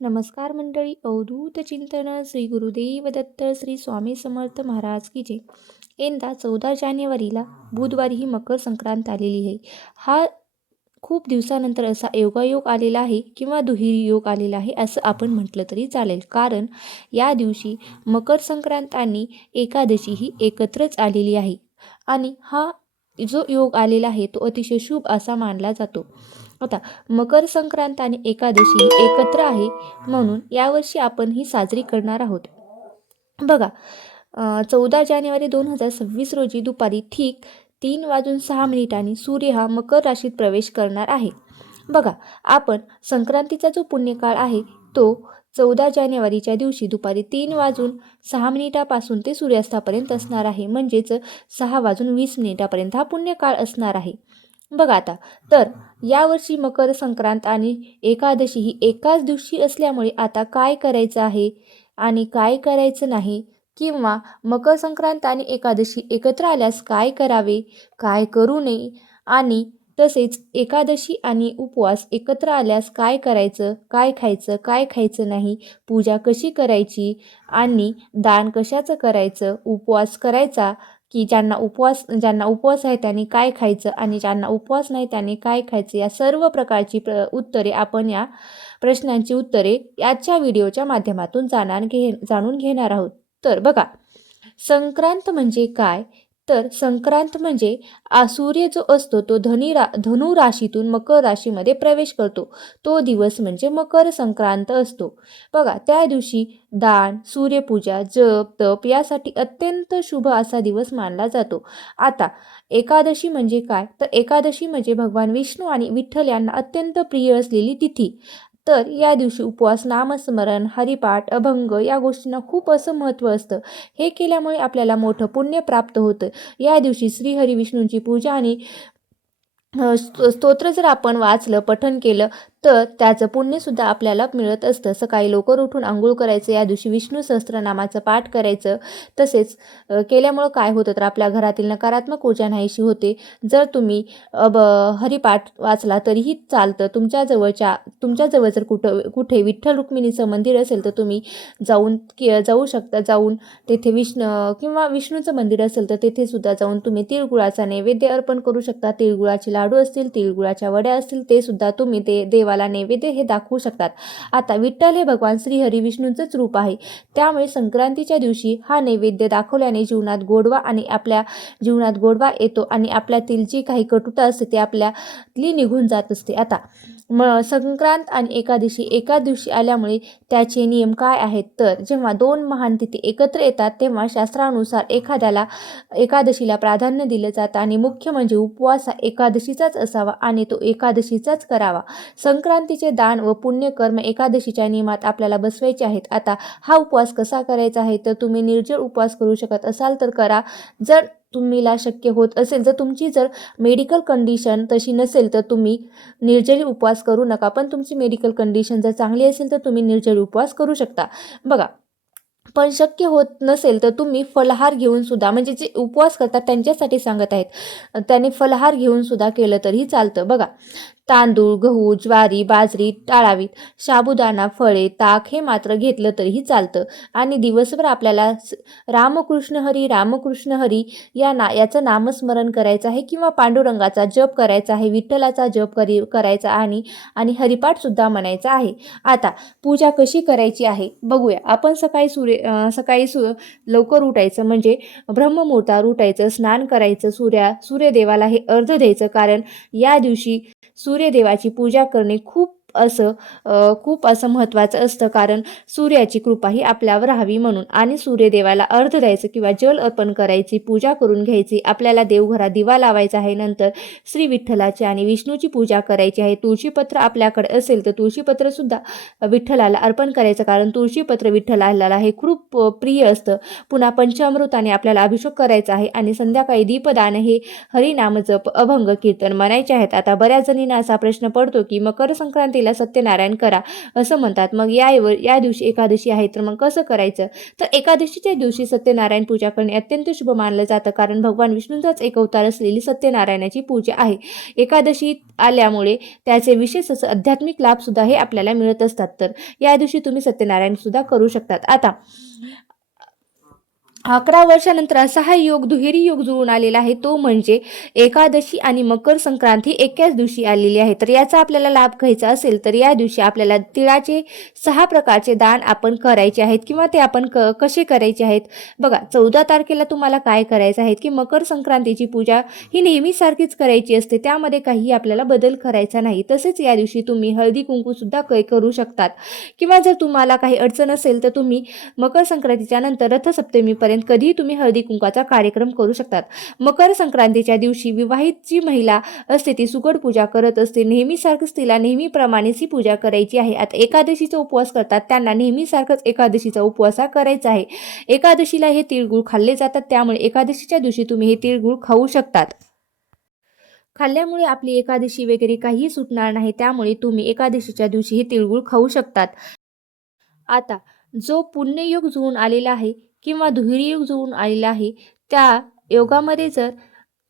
नमस्कार मंडळी. अवधूत चिंतन श्री गुरुदेव दत्त श्री स्वामी समर्थ महाराज की जय. यंदा 14 जानेवारीला बुधवारी ही मकर संक्रांत आलेली आहे. हा खूप दिवसानंतर असा योगायोग आलेला आहे किंवा दुहेरी योग आलेला आहे असं आपण म्हटलं तरी चालेल. कारण या दिवशी मकर संक्रांत आणि एकादशी ही एकत्रच आलेली आहे आणि हा जो योग आलेला आहे तो अतिशय शुभ असा मानला जातो. आता मकर संक्रांत आणि एकादशी ही एकत्र आहे म्हणून यावर्षी आपण ही साजरी करणार आहोत. बघा 14 जानेवारी 2026 रोजी दुपारी ठीक 3:06 सूर्य हा मकर राशीत प्रवेश करणार आहे. बघा आपण संक्रांतीचा जो पुण्यकाळ आहे तो 14 जानेवारीच्या दिवशी दुपारी 3:06 पासून ते सूर्यास्तापर्यंत असणार आहे. म्हणजेच 6:20 हा पुण्यकाळ असणार आहे. बघा आता तर यावर्षी मकर संक्रांत आणि एकादशी ही एकाच दिवशी असल्यामुळे आता काय करायचं आहे आणि काय करायचं नाही, किंवा मकर संक्रांत आणि एकादशी एकत्र आल्यास काय करावे, काय करू नये, आणि तसेच एकादशी आणि उपवास एकत्र आल्यास काय करायचं, काय खायचं नाही, पूजा कशी करायची आणि दान कशाचं करायचं, उपवास करायचा की ज्यांना उपवास आहे त्यांनी काय खायचं आणि ज्यांना उपवास नाही त्यांनी काय खायचं, या सर्व प्रकारची उत्तरे आपण या प्रश्नांची उत्तरे याच्या व्हिडिओच्या माध्यमातून जाणून घेणार आहोत. तर बघा संक्रांत म्हणजे काय, तर संक्रांत म्हणजे सूर्य जो असतो तो धनु राशीतून मकर राशीमध्ये प्रवेश करतो, तो दिवस म्हणजे मकर संक्रांत असतो. बघा त्या दिवशी दान, सूर्यपूजा, जप तप यासाठी अत्यंत शुभ असा दिवस मानला जातो. आता एकादशी म्हणजे काय, तर एकादशी म्हणजे भगवान विष्णू आणि विठ्ठल यांना अत्यंत प्रिय असलेली तिथी. तर या दिवशी उपवास, नामस्मरण, हरिपाठ, अभंग या गोष्टींना खूप असं महत्त्व असतं. हे केल्यामुळे आपल्याला मोठं पुण्य प्राप्त होतं. या दिवशी श्रीहरी विष्णूंची पूजा आणि स्तोत्र जर आपण वाचलं, पठण केलं तर त्याचं पुण्यसुद्धा आपल्याला मिळत असतं. सकाळी लवकर उठून आंघोळ करायचं, या दिवशी विष्णू सहस्त्रनामाचं पाठ करायचं. तसेच केल्यामुळं काय होतं तर आपल्या घरातील नकारात्मक ऊर्जा नाहीशी होते. जर तुम्ही हरिपाठ वाचला तरीही चालतं. तुमच्याजवळ जर कुठे विठ्ठल रुक्मिणीचं मंदिर असेल तर तुम्ही जाऊ शकता. जाऊन तेथे विष्णूचं मंदिर असेल तर तेथे सुद्धा जाऊन तुम्ही तिळगुळाचा नैवेद्य अर्पण करू शकता. तिळगुळाचे लाडू असतील, तिळगुळाच्या वड्या असतील ते सुद्धा तुम्ही ते देवाला नैवेद्य हे दाखवू शकतात. आता विठ्ठल हे भगवान श्रीहरी विष्णूंचंच रूप आहे, त्यामुळे संक्रांतीच्या दिवशी हा नैवेद्य दाखवल्याने आपल्या जीवनात गोडवा येतो आणि आपल्यातील जी काही कटुता असते ते आपल्यातली निघून जात असते. आता संक्रांत आणि एकादशी एकाच दिवशी आल्यामुळे त्याचे नियम काय आहेत, तर जेव्हा दोन महान तिथी एकत्र येतात तेव्हा शास्त्रानुसार एकादशीला प्राधान्य दिलं जातं आणि मुख्य म्हणजे उपवास हा एकादशीचाच असावा आणि तो एकादशीचाच करावा. संक्रांतीचे दान व पुण्यकर्म एकादशीच्या नियमात आपल्याला बसवायचे आहेत. आता हा उपवास कसा करायचा आहे, तर तुम्ही निर्जळ उपवास करू शकत असाल तर करा. जर तुम्हाला शक्य होत असेल, जर तुमची मेडिकल कंडिशन तशी नसेल तर तुम्ही निर्जळी उपवास करू नका. पण तुमची मेडिकल कंडिशन जर चांगली असेल तर तुम्ही निर्जळी उपवास करू शकता. बघा पण शक्य होत नसेल तर तुम्ही फलाहार घेऊन सुद्धा, म्हणजे जे उपवास करतात त्यांच्यासाठी सांगत आहेत, त्यांनी फलाहार घेऊन सुद्धा केलं तरीही चालतं. बघा तांदूळ, गहू, ज्वारी, बाजरी टाळावीत. साबुदाणा, फळे, ताक हे मात्र घेतलं तरीही चालतं. आणि दिवसभर आपल्याला रामकृष्ण हरी याचं नामस्मरण करायचं आहे किंवा पांडुरंगाचा जप करायचा आहे, विठ्ठलाचा जप करायचा आणि हरिपाठ सुद्धा म्हणायचा आहे. आता पूजा कशी करायची आहे बघूया. आपण सकाळी लवकर उठायचं, म्हणजे ब्रह्ममुहूर्तावर उठायचं, स्नान करायचं, सूर्यदेवाला हे अर्घ्य द्यायचं. कारण या दिवशी सूर्यदेवाची पूजा करणे खूप असं महत्त्वाचं असतं. कारण सूर्याची कृपा ही आपल्यावर राहावी म्हणून. आणि सूर्यदेवाला अर्घ्य द्यायचं किंवा जल अर्पण करायची, पूजा करून घ्यायची. आपल्याला देवघरात दिवा लावायचा आहे. नंतर श्री विठ्ठलाची आणि विष्णूची पूजा करायची आहे. तुळशीपत्र आपल्याकडे असेल तर तुळशीपत्र सुद्धा विठ्ठलाला अर्पण करायचं, कारण तुळशीपत्र विठ्ठलाला हे खूप प्रिय असतं. पुन्हा पंचामृताने आपल्याला अभिषेक करायचा आहे आणि संध्याकाळी दीपदान हे हरिनाम जप, अभंग, कीर्तन म्हणायचे आहेत. आता बऱ्याच जणींना असा प्रश्न पडतो की मकर संक्रांती संक्रांतीला सत्यनारायण करा असं म्हणतात. मग या दिवशी एकादशी आहे, तर मग कसं करायचं? तर एकादशीच्या दिवशी सत्यनारायण पूजा करणे अत्यंत शुभ मानलं जातं, कारण भगवान विष्णूंचाच एक अवतार असलेली सत्यनारायणाची पूजा आहे. एकादशी आल्यामुळे त्याचे विशेष असं आध्यात्मिक लाभ सुद्धा हे आपल्याला मिळत असतात. तर या दिवशी तुम्ही सत्यनारायण सुद्धा करू शकतात. आता 11 वर्षानंतर असा हा योग, दुहेरी योग जुळून आलेला आहे, तो म्हणजे एकादशी आणि मकर संक्रांती एकाच दिवशी आलेली आहे. तर याचा आपल्याला लाभ घ्यायचा असेल तर या दिवशी आपल्याला तिळाचे 6 प्रकारचे दान आपण करायचे आहेत, किंवा ते आपण कसे करायचे आहेत बघा. 14 तारखेला तुम्हाला काय करायचं आहे की मकर संक्रांतीची पूजा ही नेहमीसारखीच करायची असते, त्यामध्ये काही आपल्याला बदल करायचा नाही. तसेच या दिवशी तुम्ही हळदी कुंकू सुद्धा करू शकतात, किंवा जर तुम्हाला काही अडचण असेल तर तुम्ही मकर संक्रांतीच्या नंतर रथसप्तमीपर्यंत कधीही तुम्ही हळदी कुंकाचा कार्यक्रम करू शकतात. मकर संक्रांतीच्या दिवशी विवाहित जी महिला असते ती सुगड पूजा करत असते. नेहमीसारखंच तिला नेहमीप्रमाणेच ही पूजा करायची आहे. आता एकादशीचा उपवास करतात त्यांना नेहमीसारखंच एकादशीचा उपवास करायचा आहे. एकादशीला हे तिळगुळ खाल्ले जातात, त्यामुळे एकादशीच्या दिवशी तुम्ही हे तिळगुळ खाऊ शकतात. खाल्ल्यामुळे आपली एकादशी वगैरे काहीही सुटणार नाही, त्यामुळे तुम्ही एकादशीच्या दिवशी हे तिळगुळ खाऊ शकतात. आता जो पुण्ययोग जुळून आलेला आहे किंवा दुहेरी योग जुळून आलेला आहे, त्या योगामध्ये जर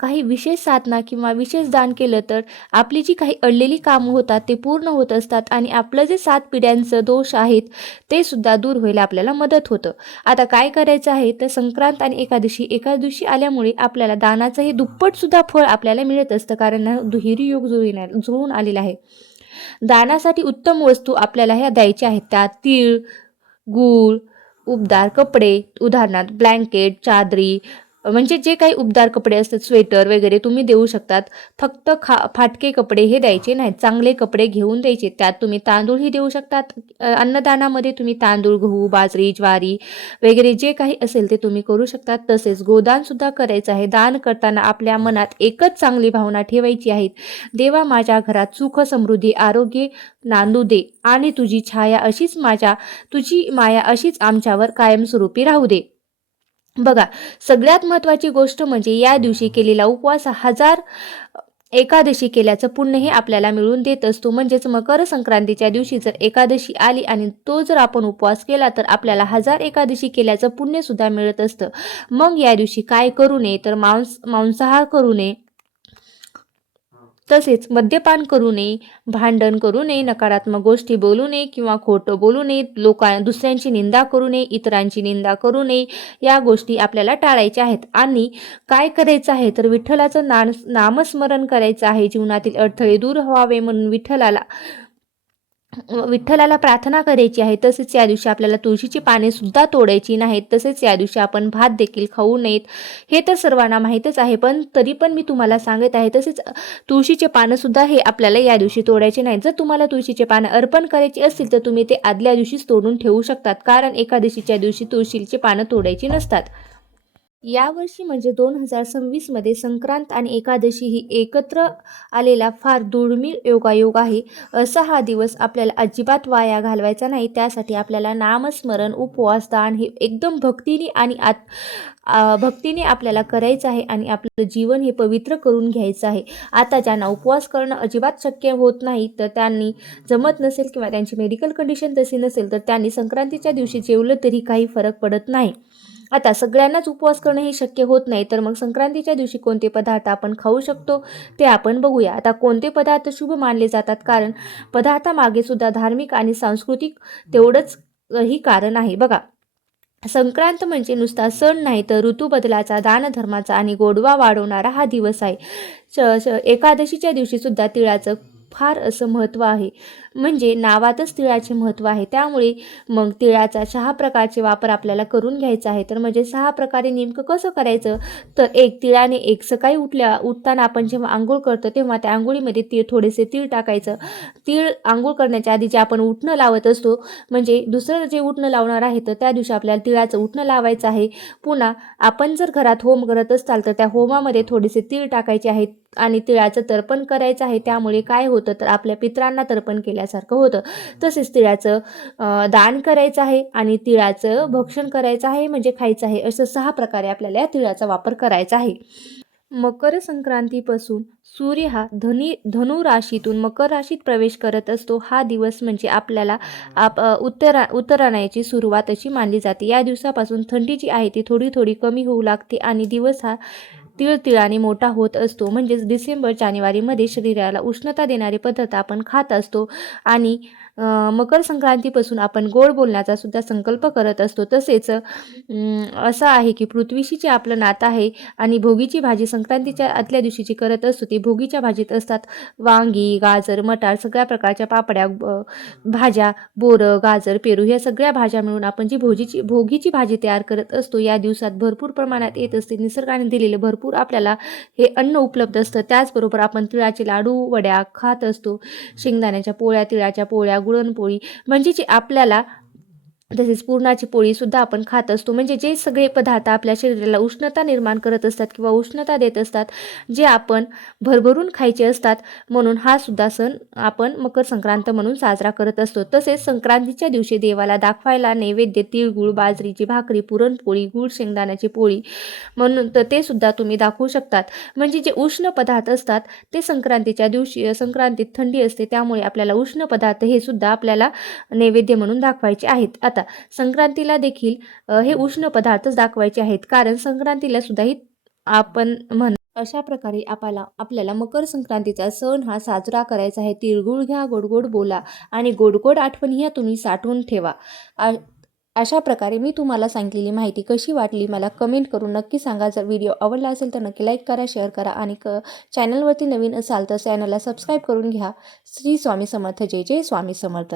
काही विशेष साधना किंवा विशेष दान केलं तर आपली जी काही अडलेली कामं होतात ते पूर्ण होत असतात, आणि आपलं जे 7 पिढ्यांचं दोष आहेत ते सुद्धा दूर व्हायला आपल्याला मदत होतं. आता काय करायचं आहे तर संक्रांत आणि एकादशी एकाच दिवशी आल्यामुळे आपल्याला दानाचं हे दुप्पट सुद्धा फळ आपल्याला मिळत असतं, कारण दुहेरी योग जुळून आलेला आहे. दानासाठी उत्तम वस्तू आपल्याला ह्या द्यायच्या आहेत. त्यात तीळ, गूळ, उबदार कपडे, उदाहरणार्थ ब्लँकेट, चादरी, म्हणजे जे काही उबदार कपडे असतात, स्वेटर वगैरे तुम्ही देऊ शकतात. फक्त फाटके कपडे हे द्यायचे नाहीत, चांगले कपडे घेऊन द्यायचे. त्यात तुम्ही तांदूळही देऊ शकतात. अन्नदानामध्ये तुम्ही तांदूळ, गहू, बाजरी, ज्वारी वगैरे जे काही असेल ते तुम्ही करू शकतात. तसेच गोदान सुद्धा करायचं आहे. दान करताना आपल्या मनात एकच चांगली भावना ठेवायची आहे, देवा माझ्या घरात सुख, समृद्धी, आरोग्य नांदू दे, आणि तुझी माया अशीच आमच्यावर कायमस्वरूपी राहू दे. बघा, सगळ्यात महत्त्वाची गोष्ट म्हणजे या दिवशी केलेला उपवास 1000 एकादशी केल्याचं पुण्य हे आपल्याला मिळून देत असतो. म्हणजेच मकर संक्रांतीच्या दिवशी जर एकादशी आली आणि तो जर आपण उपवास केला तर आपल्याला 1000 एकादशी केल्याचं पुण्य सुद्धा मिळत असतं. मग या दिवशी काय करू नये तर मांसाहार करू नये, तसेच मद्यपान करू नये, भांडण करू नये, नकारात्मक गोष्टी बोलू नये किंवा खोटं बोलू नये, दुसऱ्यांची निंदा करू नये, इतरांची निंदा करू नये. या गोष्टी आपल्याला टाळायच्या आहेत. आणि काय करायचं आहे तर विठ्ठलाचं नामस्मरण करायचं आहे. जीवनातील अडथळे दूर व्हावे म्हणून विठ्ठलाला प्रार्थना करायची आहे. तसेच या दिवशी आपल्याला तुळशीची पाने सुद्धा तोडायची नाहीत. तसेच या दिवशी आपण भात देखील खाऊ नयेत. हे तर सर्वांना माहीतच आहे, पण तरी पण मी तुम्हाला सांगत आहे. तसेच तुळशीचे पानं सुद्धा हे आपल्याला या दिवशी तोडायचे नाहीत. जर तुम्हाला तुळशीचे पानं अर्पण करायची असतील तर तुम्ही ते आदल्या दिवशीच तोडून ठेवू शकतात, कारण एकादशीच्या दिवशी तुळशीचे पानं तोडायची नसतात. यावर्षी म्हणजे 2026 मध्ये संक्रांत आणि एकादशी ही एकत्र आलेला फार दुर्मिळ योगायोग आहे. असा हा दिवस आपल्याला अजिबात वाया घालवायचा नाही. त्यासाठी आपल्याला नामस्मरण, उपवास, दान हे एकदम भक्तीने आपल्याला करायचं आहे, आणि आपलं जीवन हे पवित्र करून घ्यायचं आहे. आता ज्यांना उपवास करणं अजिबात शक्य होत नाही, तर त्यांनी जमत नसेल किंवा त्यांची मेडिकल कंडिशन तशी नसेल तर त्यांनी संक्रांतीच्या दिवशी जेवलं तरी काही फरक पडत नाही. आता सगळ्यांनाच उपवास करणं हे शक्य होत नाही, तर मग संक्रांतीच्या दिवशी कोणते पदार्थ आपण खाऊ शकतो ते आपण बघूया. आता कोणते पदार्थ शुभ मानले जातात, कारण पदार्थामागे सुद्धा धार्मिक आणि सांस्कृतिक तेवढंच ही कारण आहे. बघा, संक्रांत म्हणजे नुसता सण नाही, तर ऋतुबदलाचा, दानधर्माचा आणि गोडवा वाढवणारा हा दिवस आहे. एकादशीच्या दिवशी सुद्धा तिळाचं फार असं महत्त्व आहे, म्हणजे नावातच तिळाचे महत्त्व आहे. त्यामुळे मग तिळाचा 6 प्रकारचे वापर आपल्याला करून घ्यायचा आहे. तर म्हणजे 6 प्रकारे नेमकं कसं करायचं तर तिळाने सकाळी उठताना आपण जेव्हा आंघोळ करतो तेव्हा त्या आंघोळीमध्ये थोडेसे तीळ टाकायचं. तीळ आंघोळ करण्याच्या आधी जे आपण उटणं लावत असतो, म्हणजे दुसरं जे उटणं लावणार आहे तर त्या दिवशी आपल्याला तिळाचं उटणं लावायचं आहे. पुन्हा आपण जर घरात होम करत असाल तर त्या होमामध्ये थोडेसे तीळ टाकायचे आहेत आणि तिळाचं तर्पण करायचं आहे. त्यामुळे काय होतं तर आपल्या पितरांना तर्पण केल्यासारखं होतं. तसेच तिळाचं दान करायचं आहे आणि तिळाचं भक्षण करायचं आहे, म्हणजे खायचं आहे. असं 6 प्रकारे आपल्याला या तिळाचा वापर करायचा आहे. मकर संक्रांतीपासून सूर्य हा धनु राशीतून मकर राशीत प्रवेश करत असतो. हा दिवस म्हणजे आपल्याला उत्तरायणाची सुरुवात अशी मानली जाते. या दिवसापासून थंडी जी आहे ती थोडी थोडी कमी होऊ लागते आणि दिवस हा तिळतिळाने मोठा होत असतो. म्हणजेच डिसेंबर जानेवारीमध्ये शरीराला उष्णता देणारे पदार्थ आपण खात असतो आणि मकर संक्रांतीपासून आपण गोड बोलण्याचा सुद्धा संकल्प करत असतो. तसेच असं आहे की पृथ्वीशी जे आपलं नातं आहे आणि भोगीची भाजी संक्रांतीच्या आदल्या दिवशी जी करत असतो ती भोगीच्या भाजीत असतात वांगी, गाजर, मटार, सगळ्या प्रकारच्या पापड्या, भाज्या, बोरं, गाजर, पेरू ह्या सगळ्या भाज्या मिळून आपण जी भोगीची भाजी तयार करत असतो. या दिवसात भरपूर प्रमाणात येत असते. निसर्गाने दिलेले भरपूर आपल्याला हे अन्न उपलब्ध असतं. त्याचबरोबर आपण तिळाचे लाडू, वड्या खात असतो. शेंगदाण्याच्या पोळ्या, तिळाच्या पोळ्या, गुळणपोळी म्हणजे जे आपल्याला तसेच पुरणाची पोळीसुद्धा आपण खात असतो. म्हणजे जे सगळे पदार्थ आपल्या शरीराला उष्णता निर्माण करत असतात किंवा उष्णता देत असतात, जे आपण भरभरून खायचे असतात. म्हणून हा सुद्धा सण आपण मकर संक्रांत म्हणून साजरा करत असतो. तसेच संक्रांतीच्या दिवशी देवाला दाखवायला नैवेद्य तिळगुळ, बाजरीची भाकरी, पुरणपोळी, गुळ शेंगदाण्याची पोळी म्हणून तर ते सुद्धा तुम्ही दाखवू शकतात. म्हणजे जे उष्ण पदार्थ असतात ते संक्रांतीच्या दिवशी, संक्रांतीत थंडी असते त्यामुळे आपल्याला उष्ण पदार्थ हे सुद्धा आपल्याला नैवेद्य म्हणून दाखवायचे आहेत. आता संक्रांतीला देखील हे उष्ण पदार्थच दाखवायचे आहेत, कारण संक्रांतीला सुद्धा ही आपण अशा प्रकारे आपल्याला मकर संक्रांतीचा सण हा साजरा करायचा आहे. तिळगुळ घ्या, गोड गोड बोला आणि गोड गोड आठवणी ह्या तुम्ही साठवून ठेवा. अशा प्रकारे मी तुम्हाला सांगितलेली माहिती कशी वाटली मला कमेंट करून नक्की सांगा. जर व्हिडिओ आवडला असेल तर नक्की लाईक करा, शेअर करा आणि चॅनलवरती नवीन असाल तर चॅनलला सबस्क्राईब करून घ्या. श्री स्वामी समर्थ. जय जय स्वामी समर्थ.